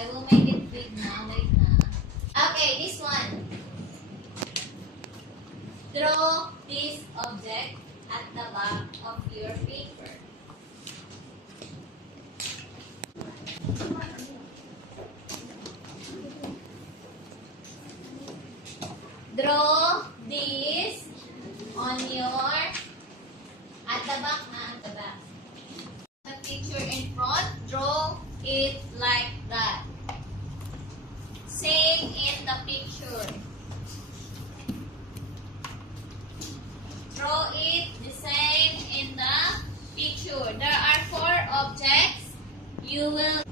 I will make it big now. Wait na. Okay, this one. Draw this object at the back of your paper. Draw this on your, at the back na, at the back. The picture in front, draw it like that. Same in the picture. Draw it the same in the picture. There are 4 objects. You will